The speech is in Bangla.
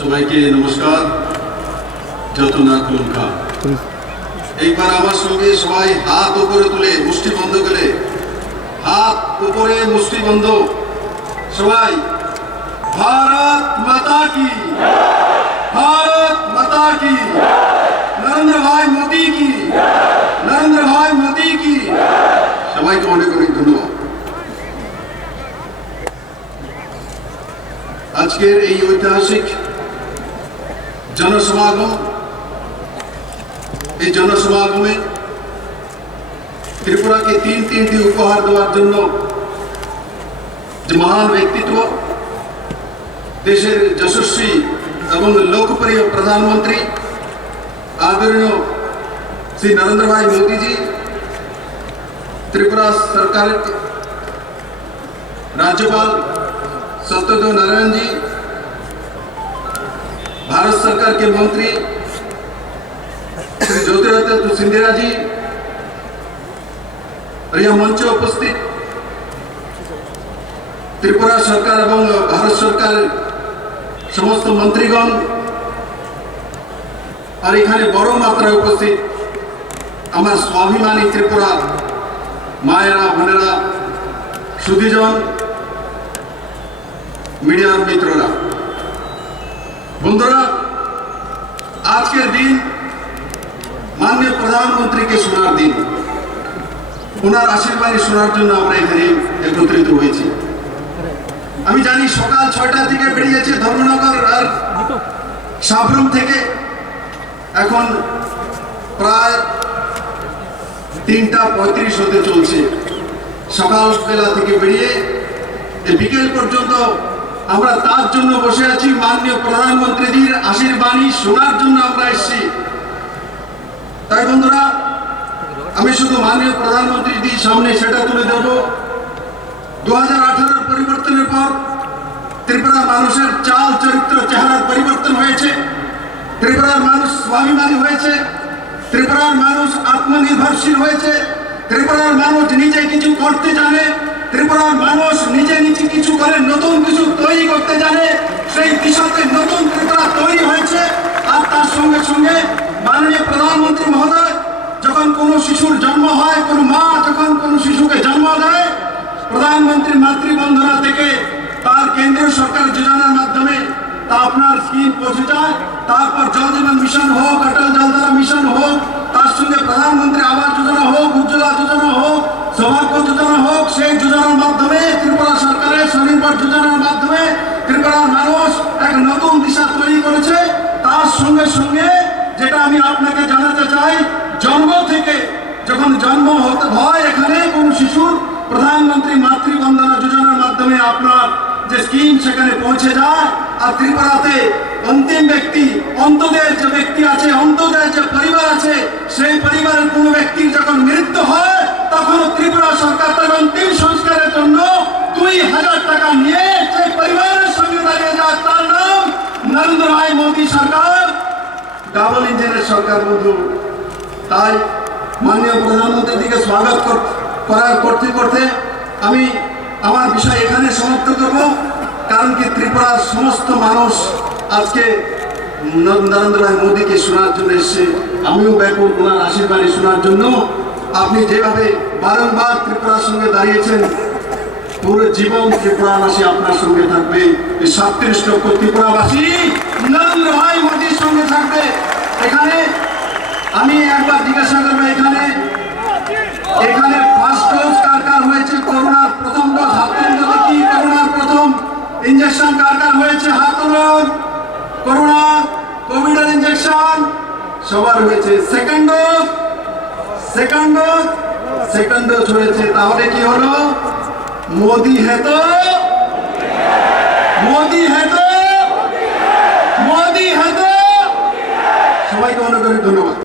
সবাইকে নমস্কার। যতনা কুলকা একবার আমার সঙ্গে সবাই হাত উপরে তুলে মুষ্টি বন্ধ করে, হাত উপরে মুষ্টি বন্ধ, সবাই भारत माता की, भारत माता की, नरेंद्र भाई मोदी की, नरेंद्र भाई मोदी की। সবাইকে অনেক অনেক ধন্যবাদ। আজকের এই ঐতিহাসিক জনসমাগম, এই জনসমাগমে ত্রিপুরাকে তিনটি উপহার দেওয়ার জন্য যে মহান ব্যক্তিত্ব, দেশের যশস্বী এবং লোকপ্রিয় প্রধানমন্ত্রী आदरणीय श्री नरेंद्र भाई मोदी जी, त्रिपुरा सरकार राज्यपाल सत्यदेव नारायण जी, भारत सरकार के मंत्री श्री ज्योतिरादित्य सिंधिया जी और यह मंच उपस्थित त्रिपुरा सरकार एवं भारत सरकार समस्त मंत्रीगण और एखाने बड़ मात्रा उपस्थित आमार स्वाभिमानी त्रिपुरा मायेरा बोनेरा सुधीजन मीडिया मित्ररा बंधुरा, आज के दिन माननीय प्रधानमंत्री के शोनार दिन, ओनार आशीर्वाद शोनार जन्य आमरा एखाने एकत्रित हয়েছি। আমি জানি সকাল ৬টা থেকে বেরিয়েছে ধর্মনগর আর সাবরুম থেকে, এখন প্রায় ৩টা ৩৫ হতে চলছে। সকালবেলা থেকে বেরিয়ে বিকেল পর্যন্ত আমরা তার জন্য বসে আছি, মাননীয় প্রধানমন্ত্রীর আশীর্বাণী শোনার জন্য আমরা এসেছি। তাই বন্ধুরা, আমি শুধু মাননীয় প্রধানমন্ত্রীর সামনে সেটা তুলে দেব, 2018 পরিবর্তনের পর ত্রিপুরা মানুষের চাল চরিত্র চেহারার পরিবর্তন হয়েছে, ত্রিপুরার মানুষ স্বাভিমানী হয়েছে, ত্রিপুরার মানুষ আত্মনির্ভরশীল হয়েছে, ত্রিপুরার মানুষ নিজে কিছু করতে জানে, ত্রিপুরার মানুষ নিজে কিছু করে নতুন কিছু তৈরি করতে জানে। সেই দিশাতে নতুন ত্রিপুরা তৈরি হয়েছে। আর তার সঙ্গে সঙ্গে মাননীয় প্রধানমন্ত্রী মহোদয় যখন কোনো শিশুর জন্ম হয়, কোনো মা যখন কোনো শিশুকে জন্ম দেয়, প্রধানমন্ত্রী মাতৃবন্ধনা থেকে তার কেন্দ্রীয় সরকার যোজনার মাধ্যমে তা আপনার স্কিম পৌঁছে যায়। তারপর জল জীবন মিশন হোক, অটল জলধারা মিশন হোক, তার সঙ্গে প্রধানমন্ত্রী আবাস যোজনা হোক, উজ্জ্বলা যোজনা হোক, সৌভাগ্য যোজনা হোক, সেই যোজনার মাধ্যমে ত্রিপুরা সরকারের স্বনির্ভর যোজনার মাধ্যমে ত্রিপুরার মানুষ এক নতুন দিশা তৈরি করেছে। তার সঙ্গে সঙ্গে যেটা আমি আপনাকে জানাতে চাই, জন্ম থেকে যখন জন্ম হতে হয় এখানে কোনো শিশুর, প্রধানমন্ত্রী মাতৃবন্ধনা যোজনার মাধ্যমে আপনার যে স্কিম সেখানে পৌঁছে যায়। আর ত্রিপুরাতে অন্তিম ব্যক্তি, অন্তদের যে ব্যক্তি আছে, অন্তদের যে পরিবার আছে, সেই পরিবারের কোনো ব্যক্তির যখন মৃত্যু হয়, তখন ত্রিপুরা সরকার তার অন্তিম সংস্কারের জন্য 2000 টাকা নিয়ে সেই পরিবারের সঙ্গে দাঁড়িয়ে যায়। তার নাম নরেন্দ্র ভাই মোদী সরকার, ডাবল ইঞ্জিনের সরকার বন্ধু। তাই মাননীয় প্রধানমন্ত্রীকে স্বাগত করতে করতে আমি আমার বিষয় এখানে সমাপ্ত করব। কারণ কি, ত্রিপুরার সমস্ত মানুষ আজকে নরেন্দ্র ভাই মোদীকে শোনার জন্য এসছে। আমিও ব্যাকুল ওনার আশীর্বাদ শোনার জন্য। আপনি যেভাবে বারংবার ত্রিপুরার সঙ্গে দাঁড়িয়েছেন, পুরো জীবন ত্রিপুরাবাসী আপনার সঙ্গে থাকবে। 37 লক্ষ ত্রিপুরাবাসী নরেন্দ্র ভাই মোদীর সঙ্গে থাকবে। এখানে আমি একবার জিজ্ঞাসা করবো, এখানে ফার্স্ট ডোজ কার হয়েছে? করোনার প্রথম ডোজ হাত তুলুন দেখি। করোনার প্রথম ইঞ্জেকশন কার হয়েছে? হাত তুলুন। করোনা কোভিডের ইঞ্জেকশন সবার হয়েছে। সেকেন্ড ডোজ হয়েছে। তাহলে কি হলো? মোদি হ্যাঁ তো, মোদি হ্যাঁ তো, মোদি হ্যাঁ তো। সবাইকে অনেক অনেক ধন্যবাদ।